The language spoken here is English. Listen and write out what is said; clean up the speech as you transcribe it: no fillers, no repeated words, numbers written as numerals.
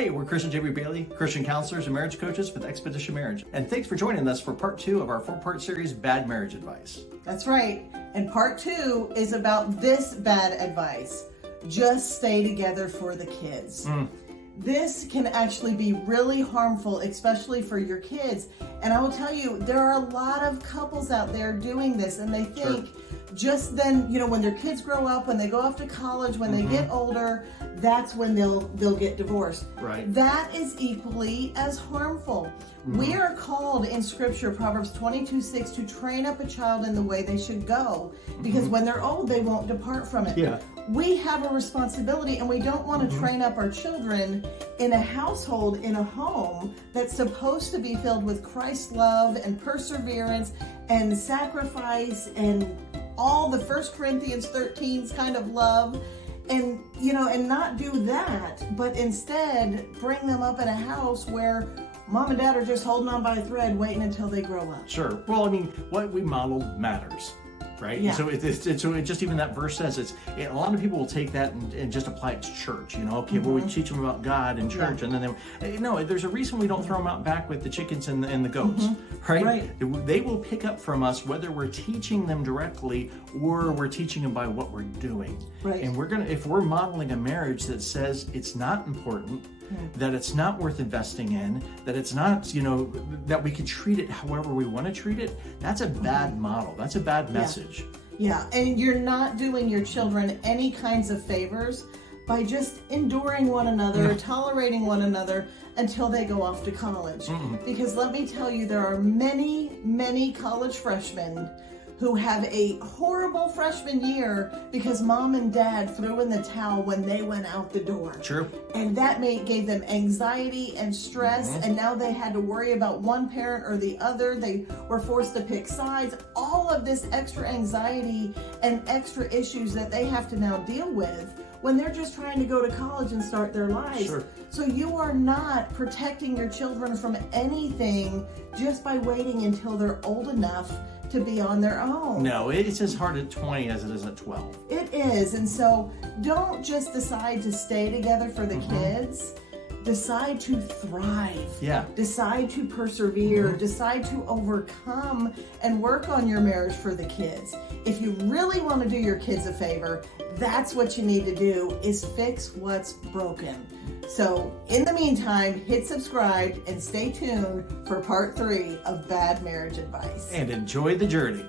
Hey, we're Chris and Jamie Bailey, Christian counselors and marriage coaches with Expedition Marriage. And thanks for joining us for part 2 of our 4-part series, Bad Marriage Advice. That's right. And part 2 is about this bad advice. Just stay together for the kids. This can actually be really harmful, especially for your kids. And I will tell you, there are a lot of couples out there doing this, and they think just then, when their kids grow up, when they go off to college, when they get older, that's when they'll get divorced. Right. That is equally as harmful. We are called in Scripture, Proverbs 22:6, to train up a child in the way they should go, because when they're old, they won't depart from it. Yeah. We have a responsibility, and we don't want to train up our children in a household, in a home that's supposed to be filled with Christ's love and perseverance and sacrifice and all the 1 Corinthians 13 kind of love, and not do that, but instead bring them up in a house where mom and dad are just holding on by a thread, waiting until they grow up. Sure. Well, what we model matters, right? Yeah. So it just even that verse says a lot of people will take that and just apply it to church. Okay, well, we teach them about God in church, and then there's a reason we don't throw them out back with the chickens and the goats, right? Right. They will pick up from us whether we're teaching them directly or we're teaching them by what we're doing. Right. And if we're modeling a marriage that says it's not important, that it's not worth investing in, that it's not, that we can treat it however we want to treat it, that's a bad model. That's a bad message. Yeah, and you're not doing your children any kinds of favors by just enduring one another, tolerating one another until they go off to college. Because let me tell you, there are many, many college freshmen who have a horrible freshman year because mom and dad threw in the towel when they went out the door. True. And that gave them anxiety and stress, and now they had to worry about one parent or the other. They were forced to pick sides. All of this extra anxiety and extra issues that they have to now deal with when they're just trying to go to college and start their lives. Sure. So you are not protecting your children from anything just by waiting until they're old enough to be on their own. No, it's as hard at 20 as it is at 12. It is. And so don't just decide to stay together for the kids. Decide to thrive. Yeah. Decide to persevere. Decide to overcome and work on your marriage for the kids. If you really want to do your kids a favor, that's what you need to do, is fix what's broken. So in the meantime, hit subscribe and stay tuned for part 3 of Bad Marriage Advice. And enjoy the journey.